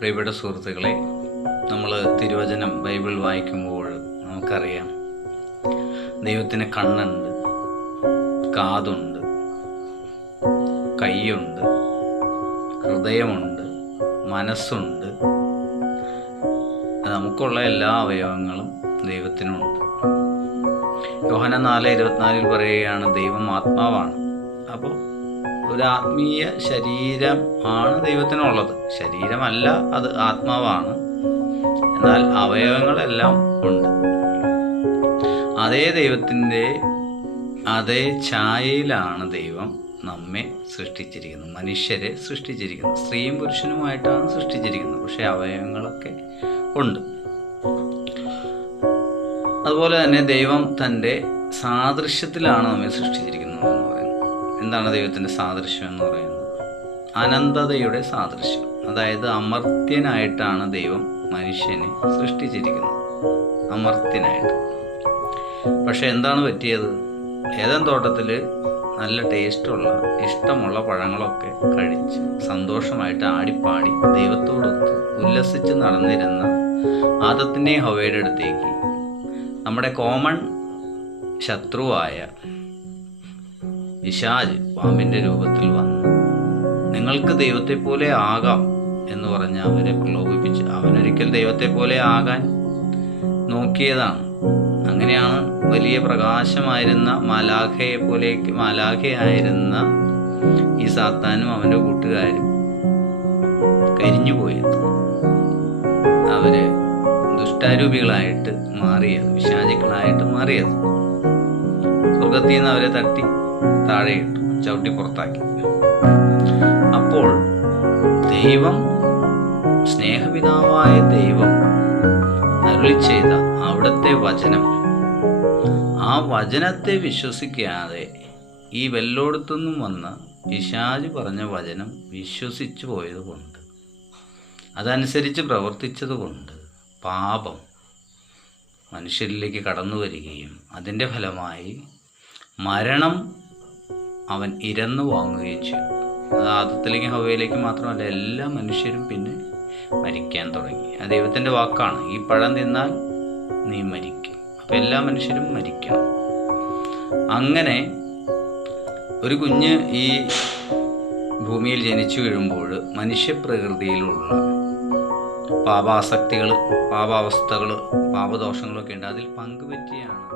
പ്രിയപ്പെട്ട സുഹൃത്തുക്കളെ, നമ്മൾ തിരുവചനം ബൈബിൾ വായിക്കുമ്പോൾ നമുക്കറിയാം, ദൈവത്തിന് കണ്ണുണ്ട്, കാതുണ്ട്, കൈയുണ്ട്, ഹൃദയമുണ്ട്, മനസ്സുണ്ട്. നമുക്കുള്ള എല്ലാ അവയവങ്ങളും ദൈവത്തിനുണ്ട്. യോഹന്നാൻ 4:24 പറയുകയാണ്, ദൈവം ആത്മാവാണ്. അപ്പോൾ ഒരു ആത്മീയ ശരീരം ആണ് ദൈവത്തിനുള്ളത്. ശരീരമല്ല, അത് ആത്മാവാണ്. എന്നാൽ അവയവങ്ങളെല്ലാം ഉണ്ട്. അതേ ദൈവത്തിൻ്റെ അതേ ഛായയിലാണ് ദൈവം നമ്മെ സൃഷ്ടിച്ചിരിക്കുന്നത്, മനുഷ്യരെ സൃഷ്ടിച്ചിരിക്കുന്നത്. സ്ത്രീയും പുരുഷനുമായിട്ടാണ് സൃഷ്ടിച്ചിരിക്കുന്നത്, പക്ഷേ അവയവങ്ങളൊക്കെ ഉണ്ട്. അതുപോലെ തന്നെ ദൈവം തൻ്റെ സാദൃശ്യത്തിലാണ് നമ്മെ സൃഷ്ടിച്ചിരിക്കുന്നത് എന്ന് പറയുന്നത്. എന്താണ് ദൈവത്തിൻ്റെ സാദൃശ്യം എന്ന് പറയുന്നത്? അനന്തതയുടെ സാദൃശ്യം. അതായത് അമർത്യനായിട്ടാണ് ദൈവം മനുഷ്യനെ സൃഷ്ടിച്ചിരിക്കുന്നത്, അമർത്യനായിട്ട്. പക്ഷെ എന്താണ് പറ്റിയത്? ഏദൻ തോട്ടത്തിൽ നല്ല ടേസ്റ്റുള്ള ഇഷ്ടമുള്ള പഴങ്ങളൊക്കെ കഴിച്ച് സന്തോഷമായിട്ട് ആടിപ്പാടി ദൈവത്തോടൊത്ത് ഉല്ലസിച്ച് നടന്നിരുന്ന ആദത്തിൻ്റെയും ഹവ്വയുടെ അടുത്തേക്ക് നമ്മുടെ കോമൺ ശത്രുവായ പിശാച് പാമ്പിൻ്റെ രൂപത്തിൽ വന്ന് നിങ്ങൾക്ക് ദൈവത്തെ പോലെ ആകാം എന്ന് പറഞ്ഞ് അവരെ പ്രലോഭിപ്പിച്ച്, അവനൊരിക്കൽ ദൈവത്തെ പോലെ ആകാൻ നോക്കിയതാണ്. അങ്ങനെയാണ് വലിയ പ്രകാശമായിരുന്ന മാലാഖയായിരുന്ന ഈ സാത്താനും അവൻ്റെ കൂട്ടുകാരും കരിഞ്ഞുപോയത്. അവര് ദുഷ്ടാരൂപികളായിട്ട് മാറിയത്, പിശാചുക്കളായിട്ട് മാറിയത്. സ്വർഗത്തിൽ നിന്ന് അവരെ തട്ടി താഴെയിട്ടു, ചവിട്ടി പുറത്താക്കി. അപ്പോൾ ദൈവം, സ്നേഹപിതാവായ ദൈവം അരുളി ചെയ്ത അവിടുത്തെ വചനം, ആ വചനത്തെ വിശ്വസിക്കാതെ ഈ വെല്ലോടത്തുനിന്നും വന്ന പിശാച് പറഞ്ഞ വചനം വിശ്വസിച്ചു പോയതുകൊണ്ട്, അതനുസരിച്ച് പ്രവർത്തിച്ചതുകൊണ്ട് പാപം മനുഷ്യരിലേക്ക് കടന്നു വരികയും അതിൻ്റെ ഫലമായി മരണം അവൻ ഇരന്നു വാങ്ങുകയും ചെയ്തു. അത് ആദത്തിലേക്കും ഹവ്വയിലേക്കും മാത്രമല്ല, എല്ലാ മനുഷ്യരും പിന്നെ മരിക്കാൻ തുടങ്ങി. അത് ദൈവത്തിൻ്റെ വാക്കാണ്, ഈ പഴം തിന്നാൽ നീ മരിക്കും. അപ്പം എല്ലാ മനുഷ്യരും മരിക്കണം. അങ്ങനെ ഒരു കുഞ്ഞ് ഈ ഭൂമിയിൽ ജനിച്ചു വീഴുമ്പോൾ മനുഷ്യപ്രകൃതിയിലുള്ള പാപാസക്തികൾ, പാപാവസ്ഥകൾ, പാപദോഷങ്ങളൊക്കെ ഉണ്ട്. അതിൽ പങ്കുപറ്റിയാണ്